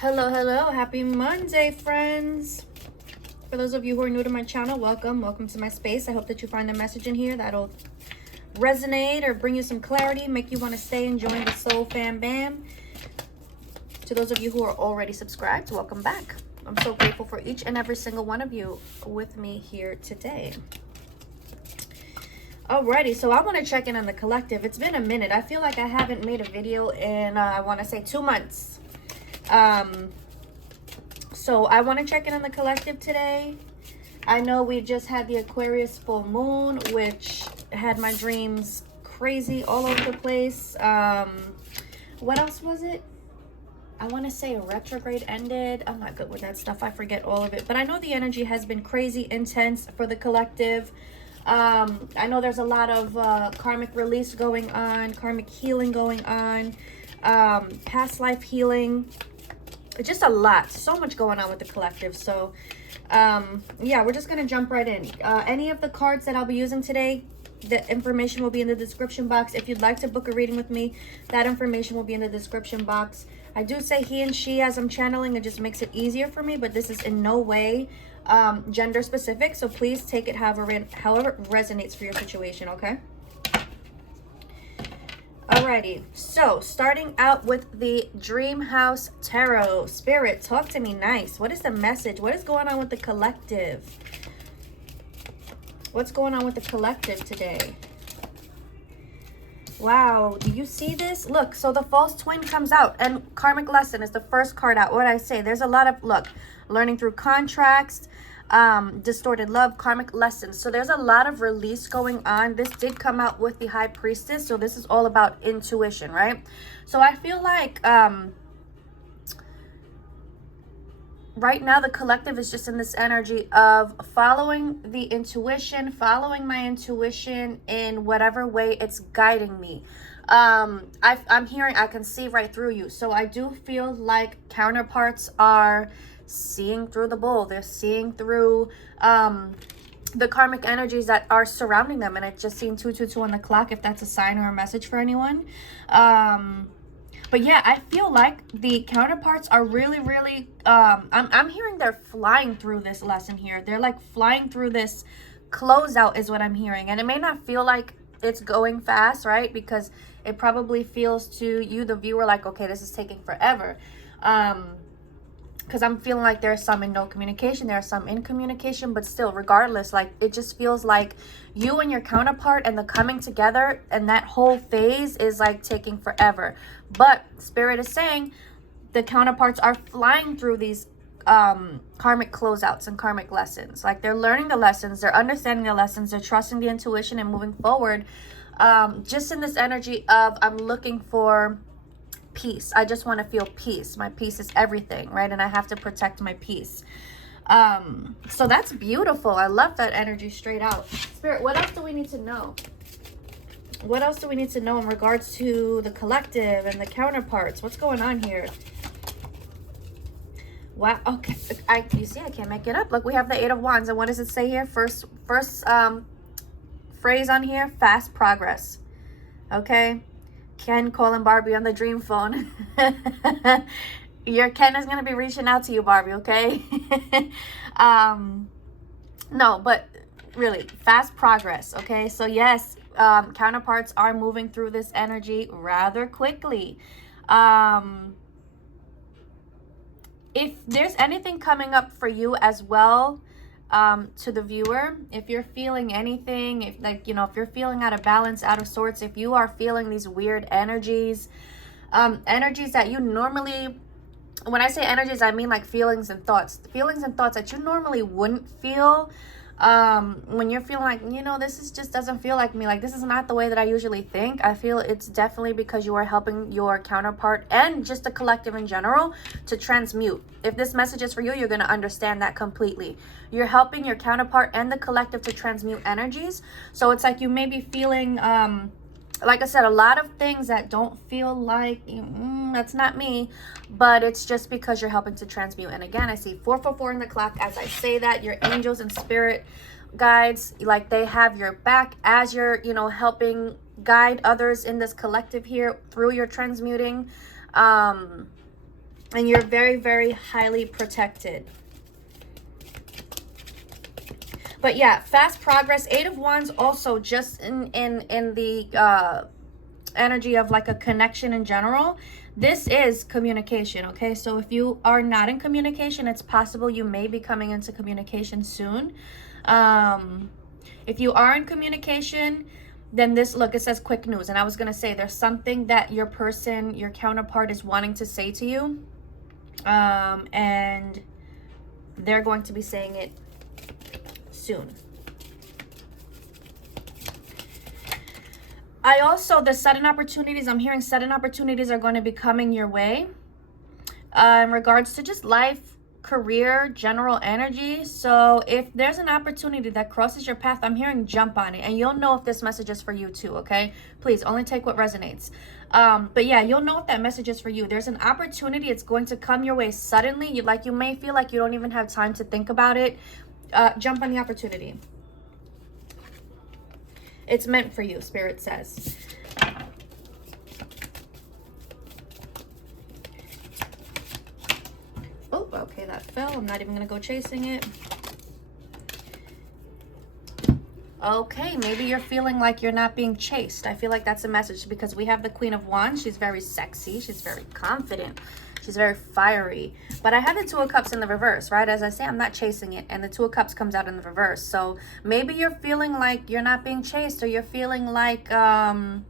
Hello, hello. Happy Monday, friends. For those of you who are new to my channel, welcome to my space. I hope that you find a message in here that'll resonate or bring you some clarity, make you want to stay and join the soul fam bam. To those of you who are already subscribed, welcome back. I'm so grateful for each and every single one of you with me here today. Alrighty, so I want to check in on the collective. It's been a minute. I feel like I haven't made a video in I want to say 2 months. So I want to check in on the collective today. I know we just had the Aquarius full moon, which had my dreams crazy all over the place. What else was it? I want to say a retrograde ended. I'm not good with that stuff. I forget all of it. But I know the energy has been crazy intense for the collective. I know there's a lot of karmic release going on, karmic healing going on, past life healing. Just a lot, so much going on with the collective. So yeah, we're just gonna jump right in. Any of the cards that I'll be using today, the information will be in the description box. If you'd like to book a reading with me, that information will be in the description box. I do say he and she as I'm channeling. It just makes it easier for me, but this is in no way gender specific, so please take it however it resonates for your situation. Okay. Alrighty, so starting out with the Dreamhouse Tarot. Spirit, talk to me nice. What is the message? What is going on with the collective? What's going on with the collective today? Wow, do you see this? Look, so the false twin comes out, and karmic lesson is the first card out. What I say, there's a lot of, look, learning through contracts, distorted love, karmic lessons. So there's a lot of release going on. This did come out with the high priestess, so this is all about intuition, right? So I feel like right now the collective is just in this energy of following the intuition, following my intuition in whatever way it's guiding me. I'm hearing, I can see right through you. So I do feel like counterparts are seeing through the bull. They're seeing through the karmic energies that are surrounding them. And I just seen 222 on the clock, if that's a sign or a message for anyone. But yeah, I feel like the counterparts are really I'm hearing they're flying through this lesson here. They're like flying through this closeout is what I'm hearing. And it may not feel like it's going fast, right? Because it probably feels to you, the viewer, like, okay, this is taking forever. Because I'm feeling like there's some in no communication, there are some in communication, but still, regardless, like, it just feels like you and your counterpart and the coming together and that whole phase is like taking forever. But Spirit is saying the counterparts are flying through these karmic closeouts and karmic lessons. Like, they're learning the lessons, they're understanding the lessons, they're trusting the intuition and moving forward. Just in this energy of, I'm looking for peace. I just want to feel peace. My peace is everything, right? And I have to protect my peace. So that's beautiful. I love that energy straight out. Spirit, what else do we need to know? What else do we need to know in regards to the collective and the counterparts? What's going on here? Wow. Okay. You see, I can't make it up. Look, we have the 8 of Wands. And what does it say here? First phrase on here, fast progress. Okay. Ken calling Barbie on the dream phone. Your Ken is going to be reaching out to you, Barbie, okay? No, but really, fast progress, okay? So yes, counterparts are moving through this energy rather quickly. If there's anything coming up for you as well, to the viewer, if you're feeling anything, if, like, you know, if you're feeling out of balance, out of sorts, if you are feeling these weird energies, energies that you normally, when I say energies, I mean like feelings and thoughts that you normally wouldn't feel, when you're feeling like, you know, this is just doesn't feel like me, like this is not the way that I usually think. I feel it's definitely because you are helping your counterpart and just the collective in general to transmute. If this message is for you, you're going to understand that completely. You're helping your counterpart and the collective to transmute energies. So it's like you may be feeling, like I said, a lot of things that don't feel like, that's not me, but it's just because you're helping to transmute. And again, I see 444 in the clock. As I say that, your angels and spirit guides, like, they have your back as you're, you know, helping guide others in this collective here through your transmuting. And you're very, very highly protected. But yeah, fast progress. 8 of Wands also just in the energy of like a connection in general. This is communication, okay? So if you are not in communication, it's possible you may be coming into communication soon. If you are in communication, then this, look, it says quick news. And I was going to say there's something that your person, your counterpart is wanting to say to you. And they're going to be saying it soon. I also, the sudden opportunities, I'm hearing sudden opportunities are going to be coming your way in regards to just life, career, general energy. So if there's an opportunity that crosses your path, I'm hearing jump on it, and you'll know if this message is for you too, okay? Please only take what resonates. But yeah, you'll know if that message is for you. There's an opportunity, it's going to come your way suddenly. You may feel like you don't even have time to think about it. Jump on the opportunity. It's meant for you, Spirit says. Oh, okay, that fell. I'm not even going to go chasing it. Okay, maybe you're feeling like you're not being chased. I feel like that's a message because we have the Queen of Wands. She's very sexy. She's very confident. She's very fiery. But I have the Two of Cups in the reverse, right? As I say, I'm not chasing it. And the Two of Cups comes out in the reverse. So maybe you're feeling like you're not being chased, or you're feeling like you're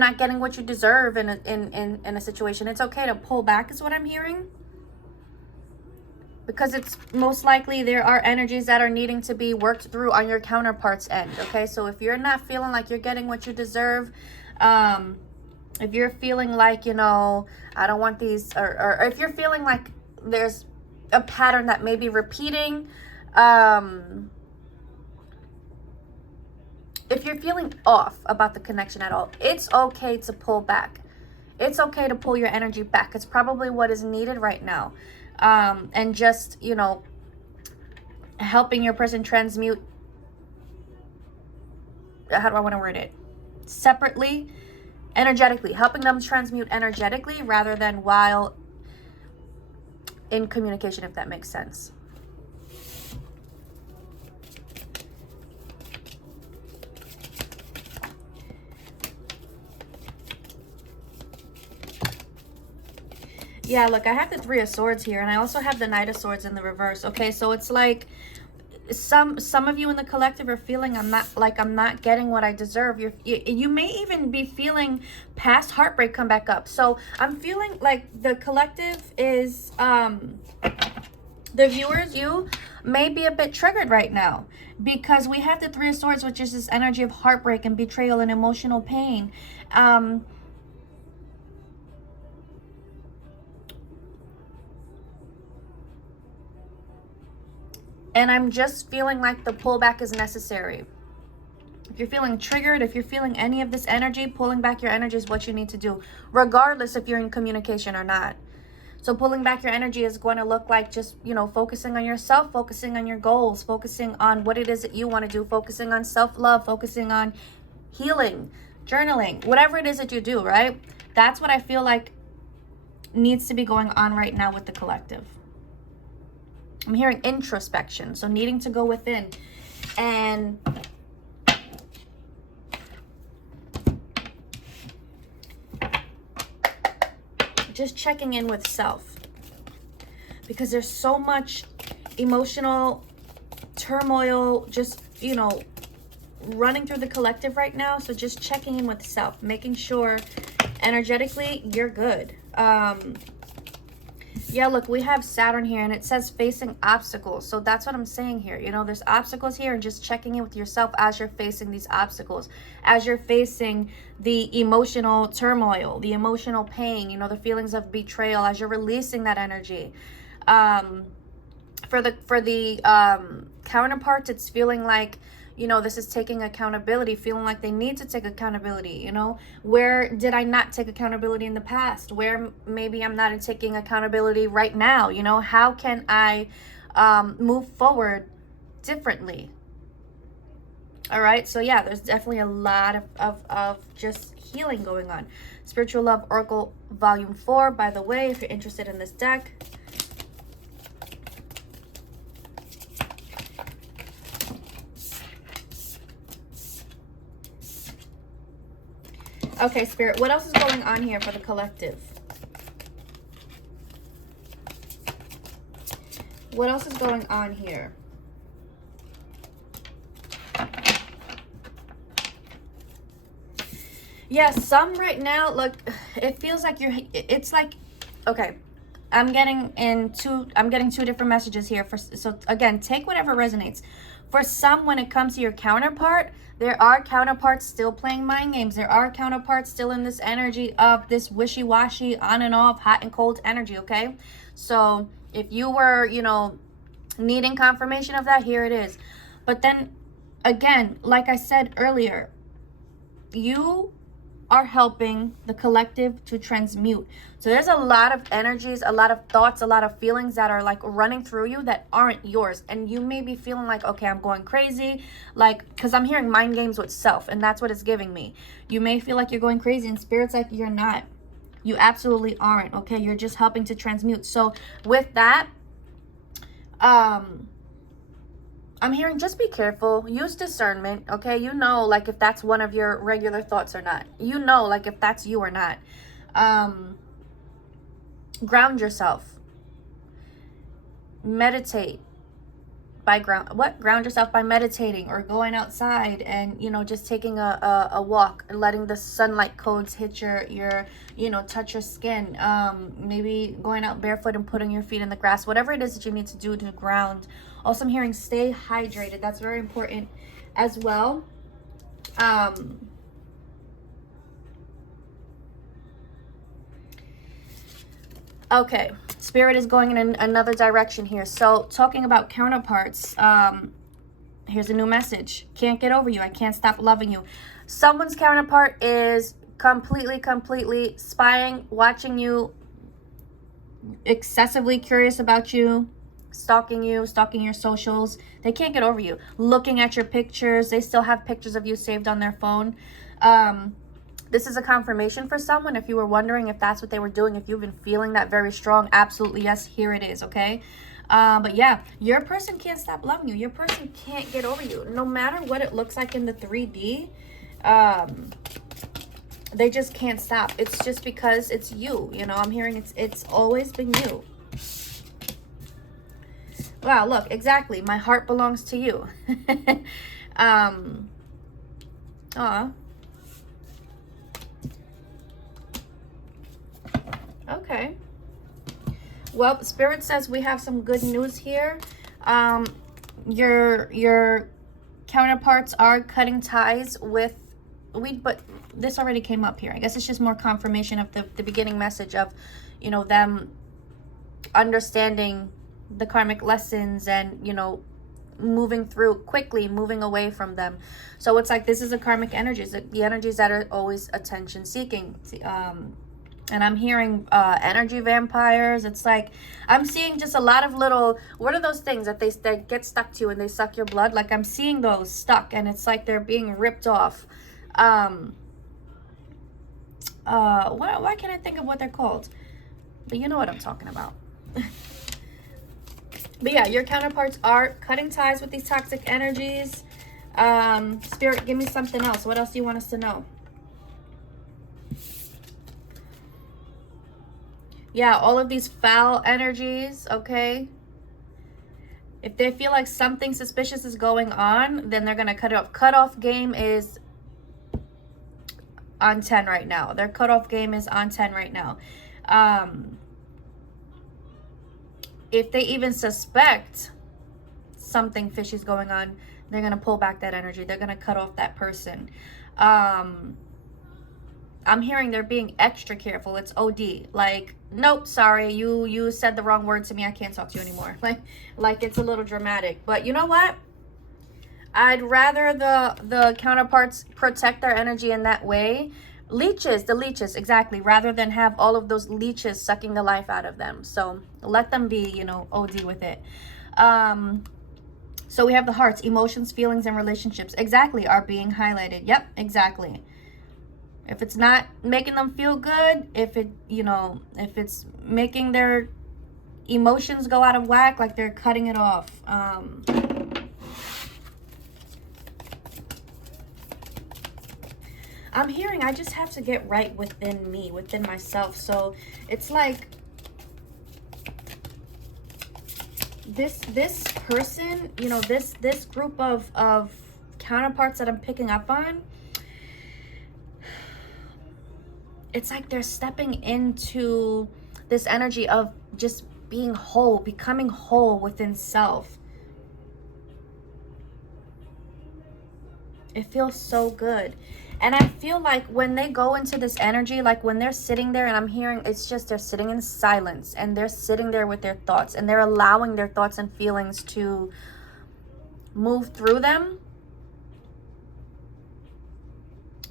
not getting what you deserve in a situation. It's okay to pull back is what I'm hearing. Because it's most likely there are energies that are needing to be worked through on your counterpart's end, okay? So if you're not feeling like you're getting what you deserve, if you're feeling like, you know, I don't want these, or if you're feeling like there's a pattern that may be repeating, if you're feeling off about the connection at all, it's okay to pull back. It's okay to pull your energy back. It's probably what is needed right now. And just, you know, helping your person transmute, how do I want to word it? Separately, energetically, helping them transmute energetically rather than while in communication, if that makes sense. Yeah, look, I have the Three of Swords here, and I also have the Knight of Swords in the reverse. Okay, so it's like some of you in the collective are feeling I'm not getting what I deserve. You may even be feeling past heartbreak come back up. So I'm feeling like the collective is the viewers, you may be a bit triggered right now because we have the Three of Swords, which is this energy of heartbreak and betrayal and emotional pain. And I'm just feeling like the pullback is necessary. If you're feeling triggered, if you're feeling any of this energy, pulling back your energy is what you need to do, regardless if you're in communication or not. So pulling back your energy is going to look like just, you know, focusing on yourself, focusing on your goals, focusing on what it is that you want to do, focusing on self-love, focusing on healing, journaling, whatever it is that you do, right? That's what I feel like needs to be going on right now with the collective. I'm hearing introspection, so needing to go within and just checking in with self, because there's so much emotional turmoil just, you know, running through the collective right now. So just checking in with self, making sure energetically you're good. Yeah, look, we have Saturn here, and it says facing obstacles. So that's what I'm saying here. You know, there's obstacles here, and just checking in with yourself as you're facing these obstacles, as you're facing the emotional turmoil, the emotional pain, you know, the feelings of betrayal, as you're releasing that energy. For the counterparts, it's feeling like, you know, this is taking accountability, feeling like they need to take accountability, you know. Where did I not take accountability in the past? Where maybe I'm not taking accountability right now, you know. How can I move forward differently? All right, so yeah, there's definitely a lot of just healing going on. Spiritual Love Oracle Volume 4, by the way, if you're interested in this deck. Okay, Spirit, what else is going on here for the collective? What else is going on here? Yeah, some right now, look, it feels like it's like, okay, I'm getting two different messages here. So again, take whatever resonates. For some, when it comes to your counterpart, there are counterparts still playing mind games. There are counterparts still in this energy of this wishy-washy, on and off, hot and cold energy, okay? So if you were, you know, needing confirmation of that, here it is. But then, again, like I said earlier, you are helping the collective to transmute. So there's a lot of energies, a lot of thoughts, a lot of feelings that are like running through you that aren't yours. And you may be feeling like, okay, I'm going crazy. Like, because I'm hearing mind games with self, and that's what it's giving me. You may feel like you're going crazy, and Spirit's like, you're not. You absolutely aren't, okay? You're just helping to transmute. So with that, I'm hearing just be careful. Use discernment, okay? You know, like, if that's one of your regular thoughts or not. You know, like, if that's you or not. Ground yourself. Meditate. Ground yourself by meditating or going outside and, you know, just taking a walk and letting the sunlight codes hit your you know, touch your skin. Maybe going out barefoot and putting your feet in the grass. Whatever it is that you need to do to ground. Also, I'm hearing stay hydrated. That's very important as well. Okay, Spirit is going in another direction here. So talking about counterparts, here's a new message. Can't get over you. I can't stop loving you. Someone's counterpart is completely spying, watching you, excessively curious about you, stalking your socials. They can't get over you. Looking at your pictures. They still have pictures of you saved on their phone. This is a confirmation for someone. If you were wondering if that's what they were doing, if you've been feeling that very strong, absolutely yes, here it is, okay? But yeah, your person can't stop loving you. Your person can't get over you. No matter what it looks like in the 3D, they just can't stop. It's just because it's you, you know. I'm hearing it's always been you. Wow, look, exactly. My heart belongs to you. Okay. Well, Spirit says we have some good news here. Your counterparts are cutting ties with but this already came up here. I guess it's just more confirmation of the beginning message of, you know, them understanding the karmic lessons and, you know, moving through quickly, moving away from them. So it's like this is a karmic energies, the energies that are always attention seeking. And I'm hearing energy vampires. It's like I'm seeing just a lot of little, what are those things that they get stuck to you and they suck your blood? Like I'm seeing those stuck and it's like they're being ripped off. Why can't I think of what they're called? But you know what I'm talking about. But yeah, your counterparts are cutting ties with these toxic energies. Spirit, give me something else. What else do you want us to know? Yeah, all of these foul energies, okay? If they feel like something suspicious is going on, then they're going to cut it off. Cutoff game is on 10 right now. Their cutoff game is on 10 right now. If they even suspect something fishy is going on, they're going to pull back that energy. They're going to cut off that person. I'm hearing they're being extra careful. It's OD. Like, nope, sorry, you said the wrong word to me. I can't talk to you anymore. Like it's a little dramatic. But you know what? I'd rather the counterparts protect their energy in that way. The leeches, exactly. Rather than have all of those leeches sucking the life out of them. So let them be, you know, OD with it. So we have the hearts, emotions, feelings, and relationships. Exactly, are being highlighted. Yep, exactly. If it's not making them feel good, if it, you know, if it's making their emotions go out of whack, like they're cutting it off. I'm hearing I just have to get right within me, within myself. So it's like this person, you know, this group of counterparts that I'm picking up on, it's like they're stepping into this energy of just being whole, becoming whole within self. It feels so good. And I feel like when they go into this energy, like when they're sitting there, and I'm hearing it's just they're sitting in silence and they're sitting there with their thoughts and they're allowing their thoughts and feelings to move through them.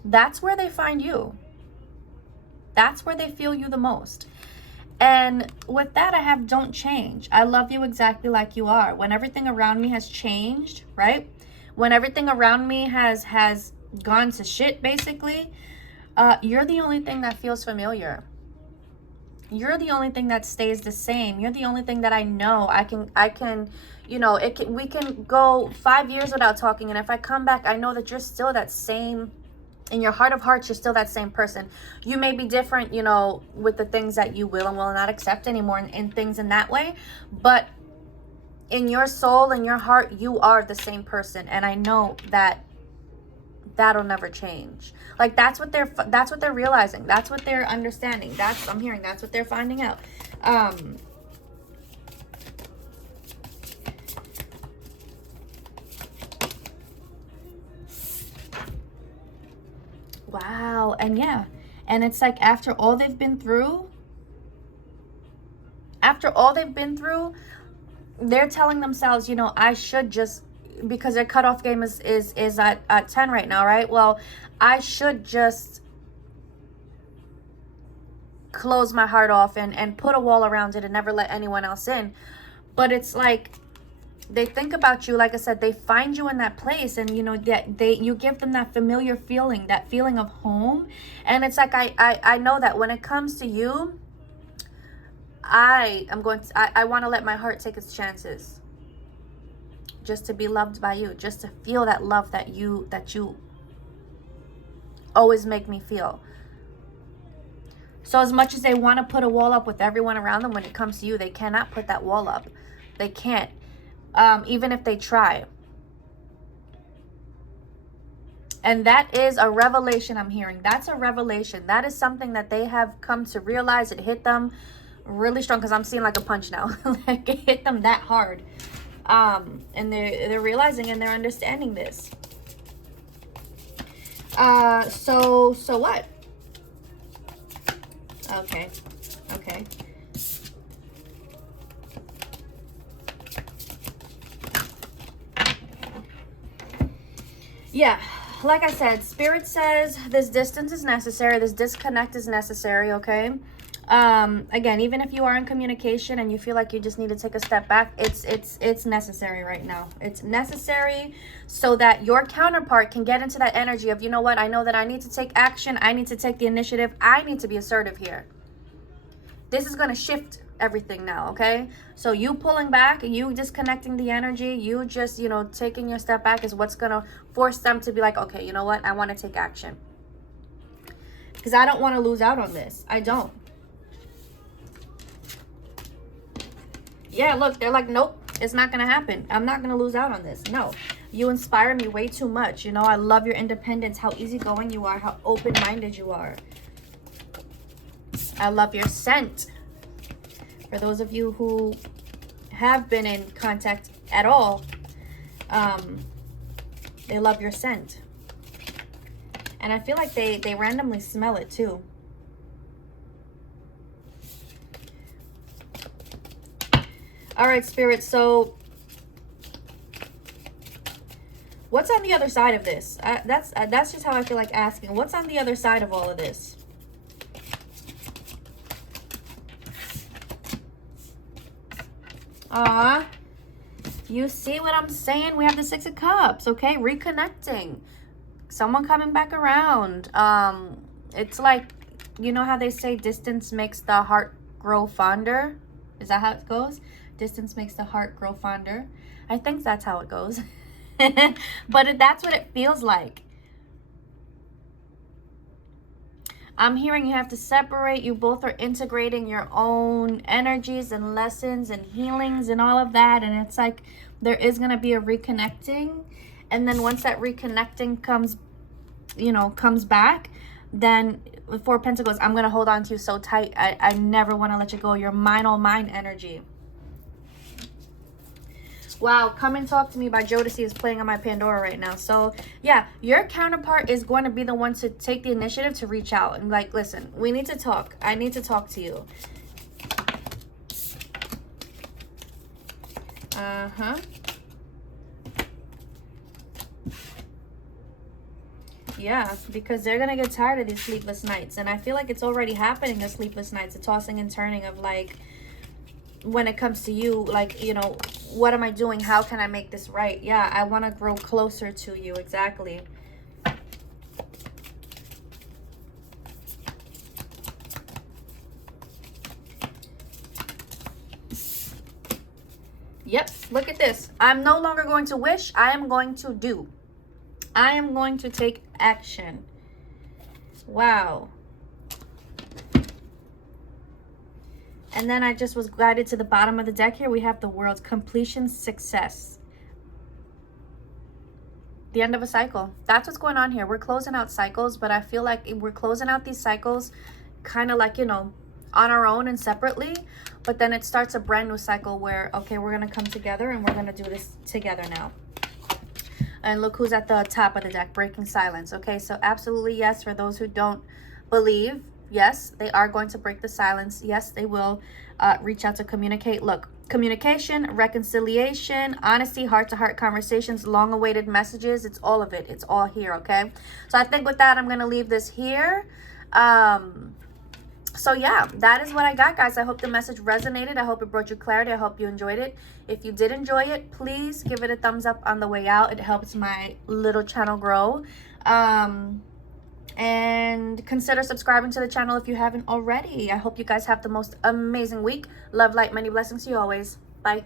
That's where they find you. That's where they feel you the most. And with that, I have don't change. I love you exactly like you are. When everything around me has changed, right? When everything around me has gone to shit, basically, you're the only thing that feels familiar. You're the only thing that stays the same. You're the only thing that I know. I can, you know, we can go 5 years without talking, and if I come back, I know that you're still that same. In your heart of hearts, you're still that same person. You may be different, you know, with the things that you will and will not accept anymore, in things in that way, but in your soul and your heart, you are the same person. And I know that that'll never change. Like that's what they're realizing. That's what they're understanding. I'm hearing that's what they're finding out. Wow. And yeah, and it's like after all they've been through, they're telling themselves, you know, I should just, because their cutoff game is at 10 right now, right? Well, I should just close my heart off and put a wall around it and never let anyone else in. But it's like they think about you, like I said, they find you in that place, and you know that you give them that familiar feeling, that feeling of home. And it's like I know that when it comes to you, I want to let my heart take its chances, just to be loved by you, just to feel that love that you always make me feel. So as much as they want to put a wall up with everyone around them, when it comes to you, they cannot put that wall up. They can't, even if they try. And that is a revelation I'm hearing. That's a revelation. That is something that they have come to realize. It hit them really strong, because I'm seeing like a punch now. Like it hit them that hard. And they're realizing and they're understanding this. So what? Okay. Yeah, like I said, Spirit says this distance is necessary. This disconnect is necessary, okay? Again, even if you are in communication and you feel like you just need to take a step back, it's necessary right now. It's necessary so that your counterpart can get into that energy of, you know what, I know that I need to take action. I need to take the initiative. I need to be assertive here. This is going to shift everything now, okay? So you pulling back, you disconnecting the energy, you just, you know, taking your step back is what's going to force them to be like, okay, you know what, I want to take action. Because I don't want to lose out on this. I don't. Yeah, look, they're like, nope, it's not going to happen. I'm not going to lose out on this. No, you inspire me way too much. You know, I love your independence, how easygoing you are, how open-minded you are. I love your scent. For those of you who have been in contact at all, they love your scent. And I feel like they randomly smell it too. All right, Spirit, so what's on the other side of this? That's just how I feel like asking. What's on the other side of all of this? You see what I'm saying? We have the Six of Cups, okay? Reconnecting. Someone coming back around. It's like, you know how they say distance makes the heart grow fonder? Is that how it goes? Distance makes the heart grow fonder. I think that's how it goes. But that's what it feels like. I'm hearing you have to separate. You both are integrating your own energies and lessons and healings and all of that. And it's like there is going to be a reconnecting. And then once that reconnecting comes, you know, comes back, then with Four of Pentacles, I'm going to hold on to you so tight. I never want to let you go. You're mine, all mine energy. Wow, Come and Talk to Me by Jodeci is playing on my Pandora right now. So, yeah, your counterpart is going to be the one to take the initiative to reach out. And, like, listen, we need to talk. I need to talk to you. Yeah, because they're going to get tired of these sleepless nights. And I feel like it's already happening, the sleepless nights. The tossing and turning of, like, when it comes to you, like, you know, what am I doing? How can I make this right? Yeah, I want to grow closer to you. Exactly. Yep, look at this. I'm no longer going to wish. I am going to do. I am going to take action. Wow. And then I just was guided to the bottom of the deck here. We have the World's completion, success. The end of a cycle. That's what's going on here. We're closing out cycles, but I feel like we're closing out these cycles kind of like, you know, on our own and separately. But then it starts a brand new cycle where, okay, we're going to come together and we're going to do this together now. And look who's at the top of the deck, breaking silence. Okay, so absolutely yes, for those who don't believe, yes, they are going to break the silence. Yes, they will reach out to communicate. Look, communication, reconciliation, honesty, heart-to-heart conversations, long-awaited messages. It's all of it. It's all here, okay? So I think with that, I'm going to leave this here. So yeah, that is what I got, guys. I hope the message resonated. I hope it brought you clarity. I hope you enjoyed it. If you did enjoy it, please give it a thumbs up on the way out. It helps my little channel grow. And consider subscribing to the channel if you haven't already. I hope you guys have the most amazing week. Love, light, many blessings to you always. Bye.